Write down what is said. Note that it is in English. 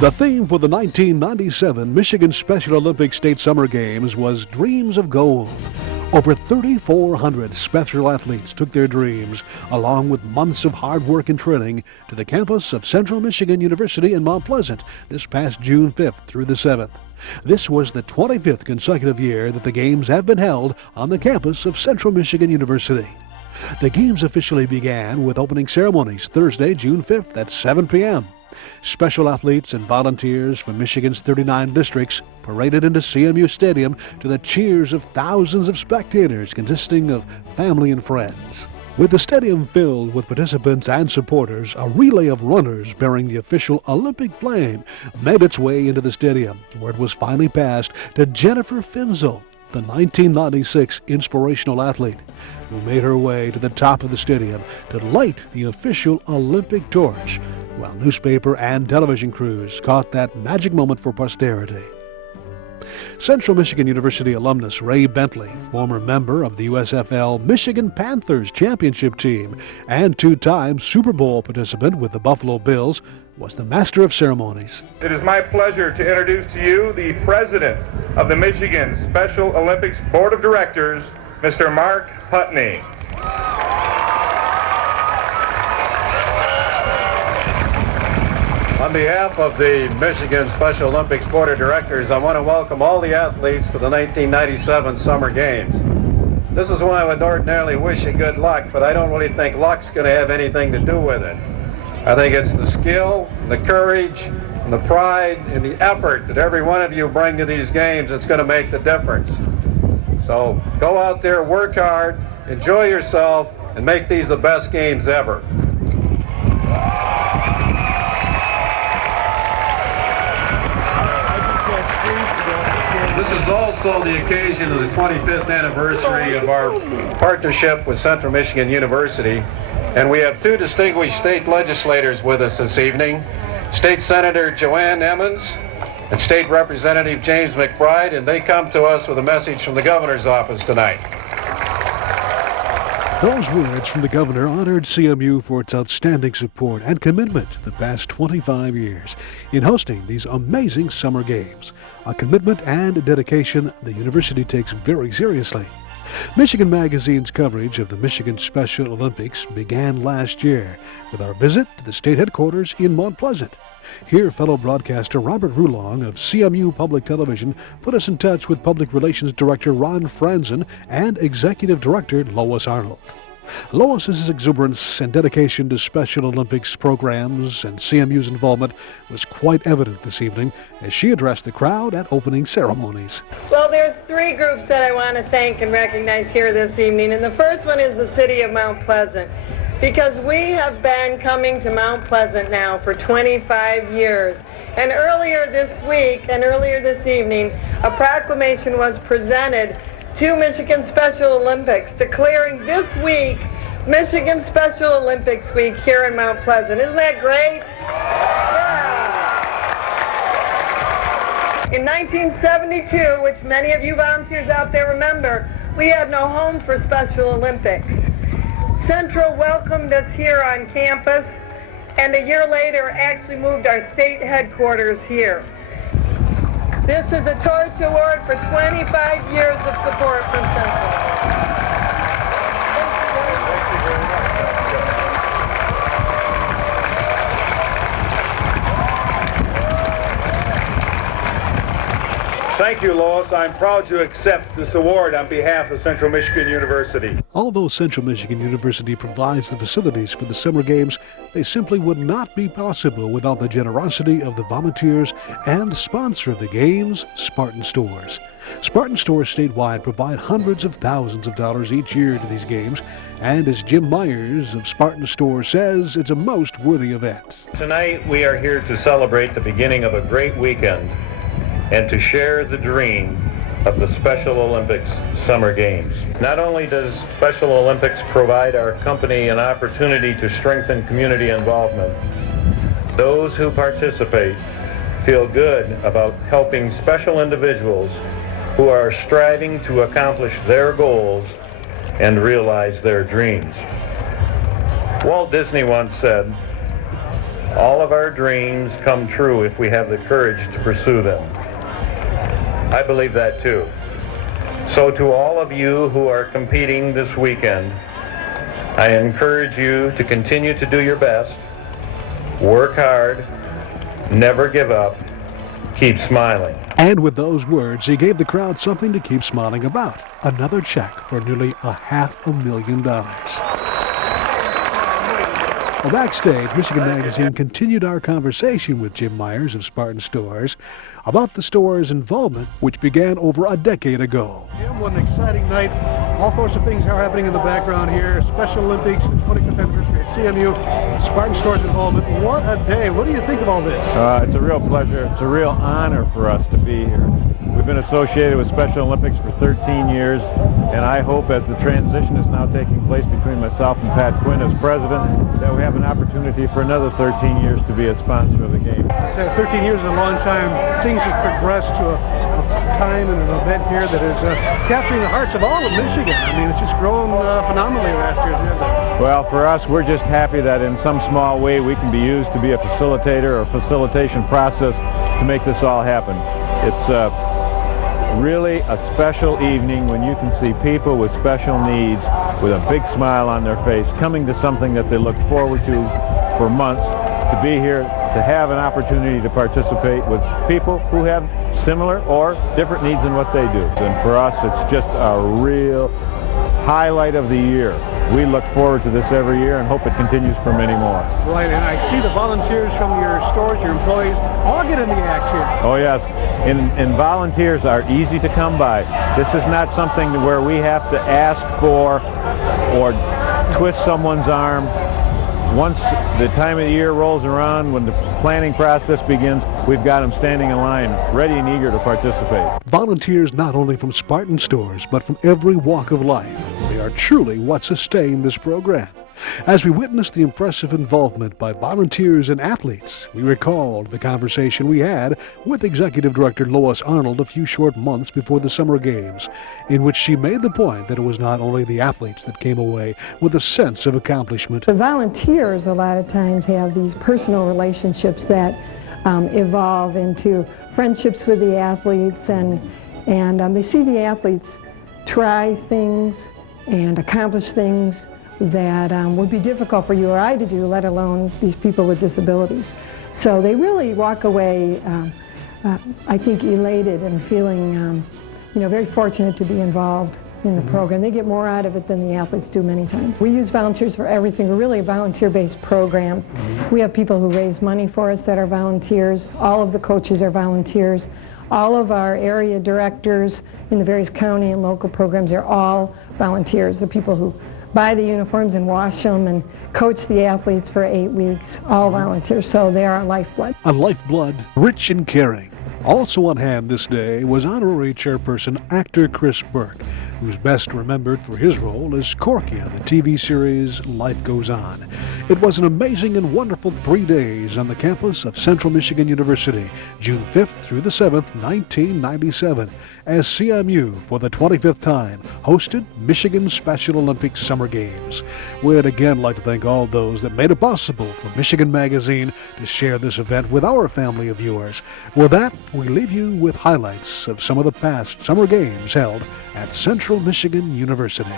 The theme for the 1997 Michigan Special Olympics State Summer Games was Dreams of Gold. Over 3,400 special athletes took their dreams, along with months of hard work and training, to the campus of Central Michigan University in Mount Pleasant this past June 5th through the 7th. This was the 25th consecutive year that the Games have been held on the campus of Central Michigan University. The Games officially began with opening ceremonies Thursday, June 5th at 7 p.m. Special athletes and volunteers from Michigan's 39 districts paraded into CMU Stadium to the cheers of thousands of spectators consisting of family and friends. With the stadium filled with participants and supporters, a relay of runners bearing the official Olympic flame made its way into the stadium, where it was finally passed to Jennifer Finzel, the 1996 inspirational athlete, who made her way to the top of the stadium to light the official Olympic torch, while newspaper and television crews caught that magic moment for posterity. Central Michigan University alumnus Ray Bentley, former member of the USFL Michigan Panthers championship team and two-time Super Bowl participant with the Buffalo Bills, was the master of ceremonies. It is my pleasure to introduce to you the president of the Michigan Special Olympics Board of Directors, Mr. Mark Putney. On behalf of the Michigan Special Olympics Board of Directors, I want to welcome all the athletes to the 1997 Summer Games. This is when I would ordinarily wish you good luck, but I don't really think luck's going to have anything to do with it. I think it's the skill, the courage, and the pride, and the effort that every one of you bring to these games that's going to make the difference. So go out there, work hard, enjoy yourself, and make these the best games ever. This is also the occasion of the 25th anniversary of our partnership with Central Michigan University, and we have two distinguished state legislators with us this evening, State Senator Joanne Emmons and State Representative James McBride, and they come to us with a message from the governor's office tonight. Those words from the governor honored CMU for its outstanding support and commitment the past 25 years in hosting these amazing summer games, a commitment and dedication the university takes very seriously. Michigan Magazine's coverage of the Michigan Special Olympics began last year with our visit to the state headquarters in Mount Pleasant. Here, fellow broadcaster Robert Rulong of CMU Public Television put us in touch with Public Relations Director Ron Franzen and Executive Director Lois Arnold. Lois's exuberance and dedication to Special Olympics programs and CMU's involvement was quite evident this evening as she addressed the crowd at opening ceremonies. Well, there's three groups that I want to thank and recognize here this evening, and the first one is the city of Mount Pleasant, because we have been coming to Mount Pleasant now for 25 years. And earlier this week and earlier this evening, a proclamation was presented to Michigan Special Olympics declaring this week Michigan Special Olympics Week here in Mount Pleasant. Isn't that great? Yeah. In 1972, which many of you volunteers out there remember, we had no home for Special Olympics. Central welcomed us here on campus, and a year later actually moved our state headquarters here. This is a Torch Award for 25 years of support from Central. Thank you, Lois. I'm proud to accept this award on behalf of Central Michigan University. Although Central Michigan University provides the facilities for the summer games, they simply would not be possible without the generosity of the volunteers and sponsor of the games, Spartan Stores. Spartan Stores statewide provide hundreds of thousands of dollars each year to these games, and as Jim Myers of Spartan Stores says, it's a most worthy event. Tonight we are here to celebrate the beginning of a great weekend and to share the dream of the Special Olympics Summer Games. Not only does Special Olympics provide our company an opportunity to strengthen community involvement, those who participate feel good about helping special individuals who are striving to accomplish their goals and realize their dreams. Walt Disney once said, all of our dreams come true if we have the courage to pursue them. I believe that too. So to all of you who are competing this weekend, I encourage you to continue to do your best, work hard, never give up, keep smiling. And with those words, he gave the crowd something to keep smiling about. Another check for nearly $500,000. Well, backstage, Michigan Magazine continued our conversation with Jim Myers of Spartan Stores about the store's involvement, which began over a decade ago. Jim, what an exciting night. All sorts of things are happening in the background here. Special Olympics, the 25th anniversary at CMU, Spartan Stores involvement. What a day. What do you think of all this? It's a real pleasure. It's a real honor for us to be here. We've been associated with Special Olympics for 13 years, and I hope as the transition is now taking place between myself and Pat Quinn as president, that we have an opportunity for another 13 years to be a sponsor of the game. 13 years is a long time. Things have progressed to a time and an event here that is capturing the hearts of all of Michigan. I mean, it's just grown phenomenally last year's event. Well, for us, we're just happy that in some small way we can be used to be a facilitator or facilitation process to make this all happen. It's really a special evening when you can see people with special needs with a big smile on their face coming to something that they looked forward to for months, to be here, to have an opportunity to participate with people who have similar or different needs than what they do. And for us, it's just a real highlight of the year. We look forward to this every year and hope it continues for many more. Right, and I see the volunteers from your stores, your employees, all get in the act here. Oh yes, and volunteers are easy to come by. This is not something where we have to ask for or twist someone's arm. Once the time of the year rolls around, when the planning process begins, we've got them standing in line, ready and eager to participate. Volunteers not only from Spartan Stores, but from every walk of life. They are truly what sustain this program. As we witnessed the impressive involvement by volunteers and athletes, we recalled the conversation we had with Executive Director Lois Arnold a few short months before the Summer Games, in which she made the point that it was not only the athletes that came away with a sense of accomplishment. The volunteers a lot of times have these personal relationships that evolve into friendships with the athletes, and they see the athletes try things and accomplish things that would be difficult for you or I to do, let alone these people with disabilities. So they really walk away, I think, elated and feeling, very fortunate to be involved in the program. They get more out of it than the athletes do many times. We use volunteers for everything. We're really a volunteer-based program. We have people who raise money for us that are volunteers. All of the coaches are volunteers. All of our area directors in the various county and local programs are all volunteers. The people who buy the uniforms and wash them and coach the athletes for 8 weeks, all volunteers, so they are our lifeblood. A lifeblood rich and caring. Also on hand this day was honorary chairperson actor Chris Burke, who's best remembered for his role as Corky on the TV series Life Goes On. It was an amazing and wonderful 3 days on the campus of Central Michigan University, June 5th through the 7th, 1997, as CMU, for the 25th time, hosted Michigan's Special Olympics Summer Games. We'd again like to thank all those that made it possible for Michigan Magazine to share this event with our family of viewers. With that, we leave you with highlights of some of the past Summer Games held at Central Michigan University.